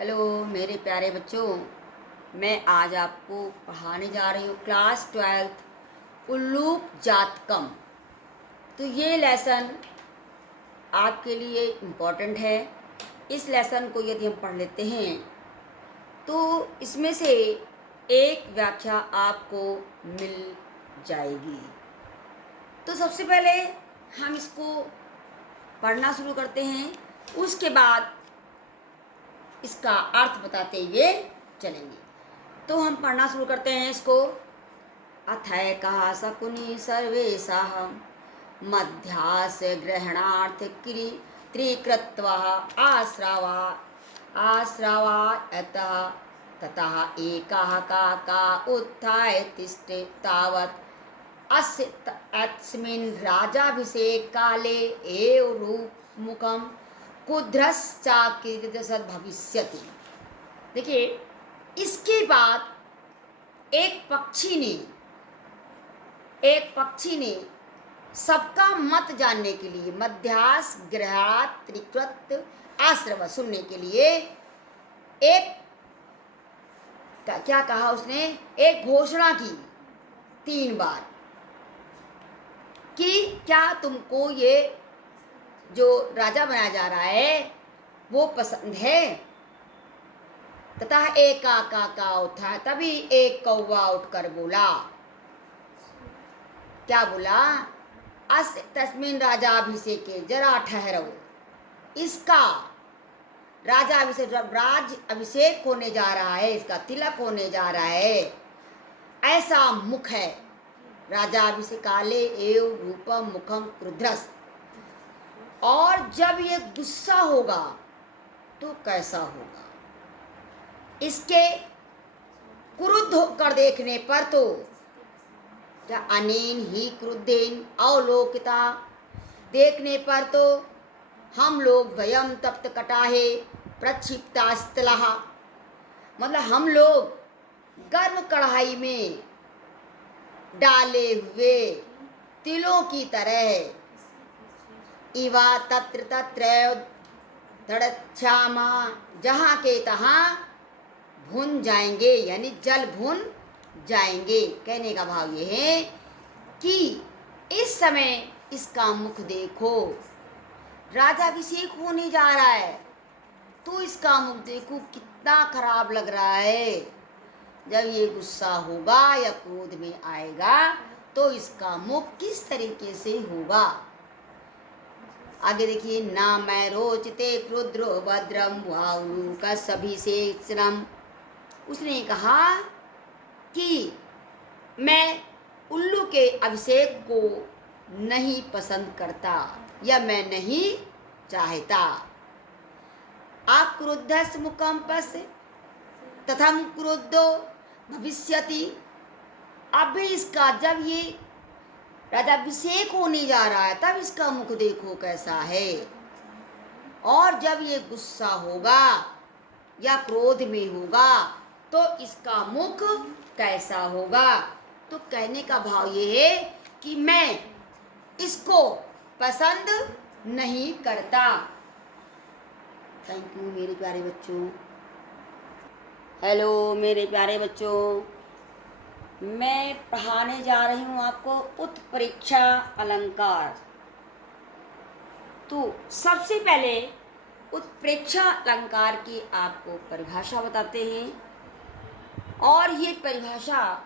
Hello मेरे प्यारे बच्चों। मैं आज आपको पढ़ाने जा रही हूँ क्लास 12th उल्लूक जातकम। तो ये लेसन आपके लिए इम्पॉर्टेंट है। इस लेसन को यदि हम पढ़ लेते हैं तो इसमें से एक व्याख्या आपको मिल जाएगी। तो सबसे पहले हम इसको पढ़ना शुरू करते हैं, उसके बाद इसका अर्थ बताते हुए चलेंगे। तो हम पढ़ना शुरू करते हैं इसको। अथय कहा शकुनी सर्वेशाः मध्यास ग्रहणार्थ त्रिकृत्वा आश्रावायतः ततः एकः काका उत्थाय तिष्ठे तावत् अस्मिन् राजाभिषेक काले एव रूपमुखं कुध्रश्चाकीर्दसद् भविष्यति। देखिए, इसके बाद एक पक्षी ने सबका मत जानने के लिए मध्यास ग्रहात त्रिकृत आश्रव सुनने के लिए एक क्या कहा उसने, एक घोषणा की 3 बार कि क्या तुमको ये जो राजा बनाया जा रहा है वो पसंद है। तथा एक काका उठा, तभी एक कौवा उठकर बोला, क्या बोला, अस तस्मिन राजाभिषेक के, जरा ठहरो, इसका राजाभिषेक, जब राज अभिषेक होने जा रहा है, इसका तिलक होने जा रहा है, ऐसा मुख है। राजाभिषेक काले एव रूपम मुखम क्रुद्रस, और जब ये गुस्सा होगा तो कैसा होगा। इसके क्रुद्ध होकर देखने पर तो क्या अनेन ही क्रुद्धेन अवलोकिता, देखने पर तो हम लोग वयम तप्त कटाहे प्रक्षिप्ता स्थलः, मतलब हम लोग गर्म कढ़ाई में डाले हुए तिलों की तरह इवा तत्र तत्रैव धड़च्छामा, जहाँ के तहाँ भुन जाएंगे, यानी जल भुन जाएंगे। कहने का भाव ये है कि इस समय इसका मुख देखो, राजाभिषेक होने जा रहा है तो इसका मुख देखो कितना खराब लग रहा है। जब ये गुस्सा होगा या क्रोध में आएगा तो इसका मुख किस तरीके से होगा। आगे देखिए, ना मैं रोचते क्रुद्रो भद्रम वाउलूक सभिषेचनम, उसने कहा कि मैं उल्लू के अभिषेक को नहीं पसंद करता या मैं नहीं चाहता। आक्रुद्धस् मुखम पश्य तथम क्रुद्धो भविष्यति, अभी इसका जब ये राजाभिषेक होने जा रहा है तब इसका मुख देखो कैसा है, और जब ये गुस्सा होगा या क्रोध में होगा तो इसका मुख कैसा होगा। तो कहने का भाव ये है कि मैं इसको पसंद नहीं करता। थैंक यू मेरे प्यारे बच्चों। हेलो मेरे प्यारे बच्चों, मैं पढ़ाने जा रही हूँ आपको उत्प्रेक्षा अलंकार। तो सबसे पहले उत्प्रेक्षा अलंकार की आपको परिभाषा बताते हैं, और ये परिभाषा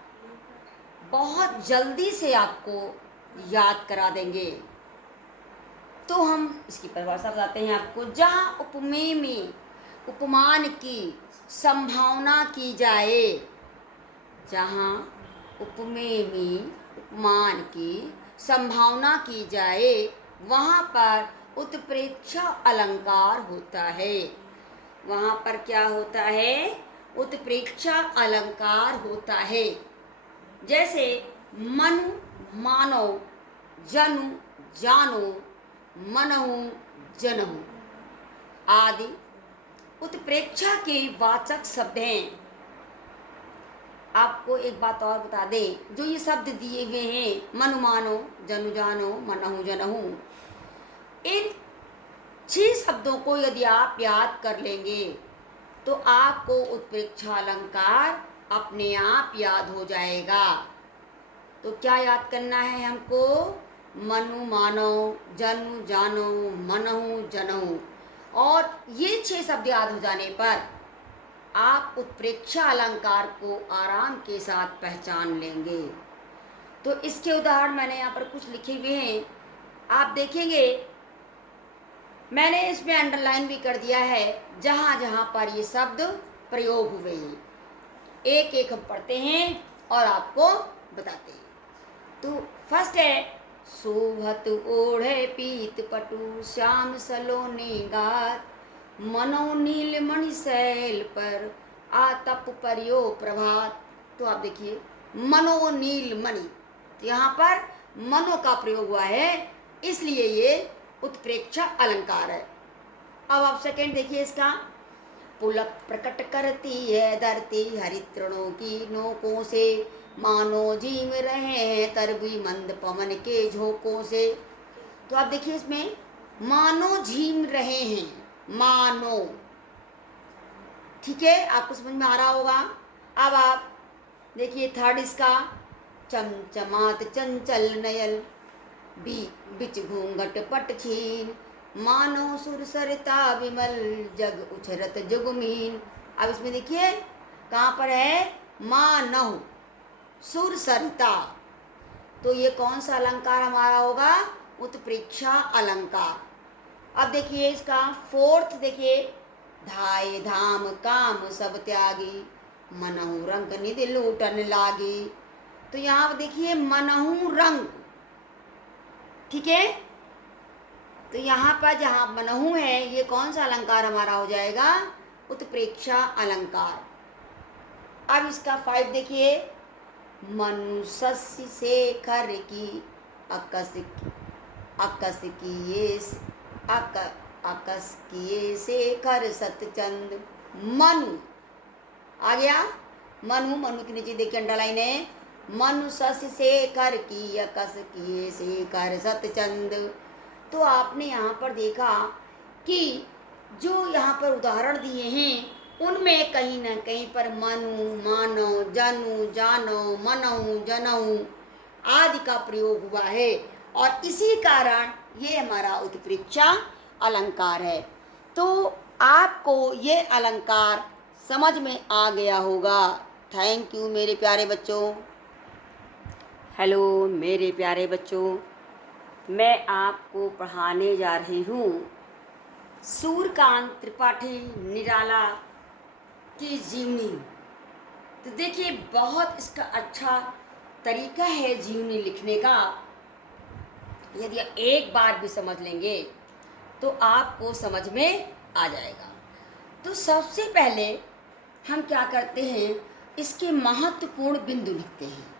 बहुत जल्दी से आपको याद करा देंगे। तो हम इसकी परिभाषा बताते हैं आपको। जहाँ उपमेय में उपमान की संभावना की जाए, जहाँ उपमेय में उपमान की संभावना की जाए वहाँ पर उत्प्रेक्षा अलंकार होता है। वहाँ पर क्या होता है, उत्प्रेक्षा अलंकार होता है। जैसे मनु मानो, जनु जानो, मनहु जनहु आदि उत्प्रेक्षा के वाचक शब्द हैं। आपको एक बात और बता दें, जो ये शब्द दिए हुए हैं, मनु मानो, जनु जानो, मनहु जनहु, इन 6 शब्दों को यदि आप याद कर लेंगे तो आपको उत्प्रेक्षा अलंकार अपने आप याद हो जाएगा। तो क्या याद करना है हमको? मनु मानो, जनु जानो, मनहु जनहु। और ये 6 शब्द याद हो जाने पर आप उत्प्रेक्षा अलंकार को आराम के साथ पहचान लेंगे। तो इसके उदाहरण मैंने यहाँ पर कुछ लिखे हुए हैं, आप देखेंगे। मैंने इसमें अंडरलाइन भी कर दिया है जहाँ जहाँ पर ये शब्द प्रयोग हुए हैं। एक एक हम पढ़ते हैं और आपको बताते हैं। तो फर्स्ट है शोभत ओढ़े पीत पटु श्याम सलोने गात मनो नील मणि शैल पर आतप परियो प्रभात। तो आप देखिए मनो नील मणि, तो यहाँ पर मनो का प्रयोग हुआ है, इसलिए ये उत्प्रेक्षा अलंकार है। अब आप सेकंड देखिए इसका। पुलक प्रकट करती है धरती हरितृणों की नोकों से मानो झीम रहे हैं तरबी मंद पवन के झोंकों से। तो आप देखिए इसमें मानो झीम रहे हैं, मानो, ठीक है, आपको समझ में आ रहा होगा। अब आप देखिए थर्ड इसका। चमचमात चंचल नयल बिच घूंघट पट छीन मानो सुर सरिता विमल जग उछरत जुगमीन। अब इसमें देखिए कहाँ पर है? मानहु सुर सरिता। तो ये कौन सा अलंकार हमारा होगा? उत्प्रेक्षा अलंकार। अब देखिए इसका फोर्थ देखिए। धाय धाम काम सब त्यागी मनहु रंग निधि लूटन लागी। तो यहाँ देखिए मनहु रंग, ठीक है। तो यहाँ पर जहाँ मनहु है ये कौन सा अलंकार हमारा हो जाएगा? उत्प्रेक्षा अलंकार। अब इसका 5 देखिए। मनुष्य शेखर की अकस किए शेखर सतचंद मनु। आ गया मनु, मनु के नीचे देखिए अंडरलाइन है। मनुष्य शेखर की अकस किए शेखर सतचंद। तो आपने यहाँ पर देखा कि जो यहाँ पर उदाहरण दिए हैं उनमें कहीं ना कहीं पर मनु, मानो, जनु, जानो, मनहु, जनहु आदि का प्रयोग हुआ है और इसी कारण ये हमारा उत्प्रेक्षा अलंकार है। तो आपको ये अलंकार समझ में आ गया होगा। थैंक यू मेरे प्यारे बच्चों। हेलो मेरे प्यारे बच्चों, मैं आपको पढ़ाने जा रही हूँ सूर्यकांत त्रिपाठी निराला की जीवनी। तो देखिए बहुत इसका अच्छा तरीका है जीवनी लिखने का। यदि एक बार भी समझ लेंगे तो आपको समझ में आ जाएगा। तो सबसे पहले हम क्या करते हैं, इसके महत्वपूर्ण बिंदु लिखते हैं।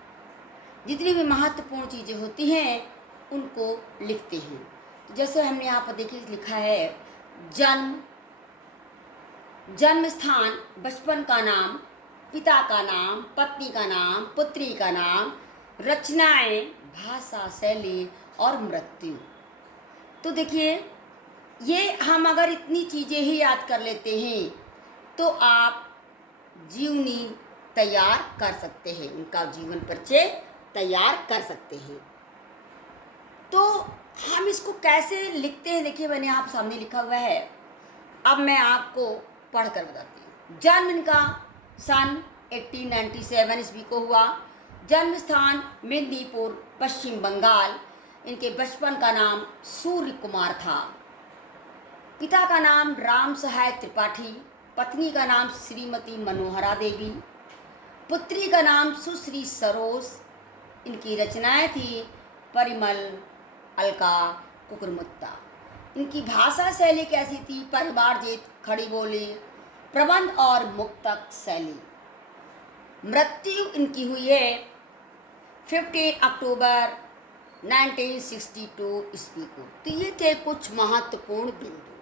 जितनी भी महत्वपूर्ण चीज़ें होती हैं उनको लिखते हैं। तो जैसे हमने यहाँ पर देखिए लिखा है जन्म स्थान, बचपन का नाम, पिता का नाम, पत्नी का नाम, पुत्री का नाम, रचनाएं, भाषा शैली और मृत्यु। तो देखिए ये हम अगर इतनी चीज़ें ही याद कर लेते हैं तो आप जीवनी तैयार कर सकते हैं, उनका जीवन परिचय तैयार कर सकते हैं। तो हम इसको कैसे लिखते हैं, देखिए मैंने आप सामने लिखा हुआ है। अब मैं आपको पढ़कर बताती हूँ। जन्म इनका सन 1897 ईस्वी को हुआ। जन्म स्थान मेदिनीपुर पश्चिम बंगाल। इनके बचपन का नाम सूर्य कुमार था। पिता का नाम राम सहाय त्रिपाठी, पत्नी का नाम श्रीमती मनोहरा देवी, पुत्री का नाम सुश्री सरोज। इनकी रचनाएं थी परिमल, अलका, कुकुरमुत्ता। इनकी भाषा शैली कैसी थी? परिवारजित, खड़ी बोली, प्रबंध और मुक्तक शैली। मृत्यु इनकी हुई है 15 अक्टूबर 1962 ईस्वी को। तो ये थे कुछ महत्वपूर्ण बिंदु।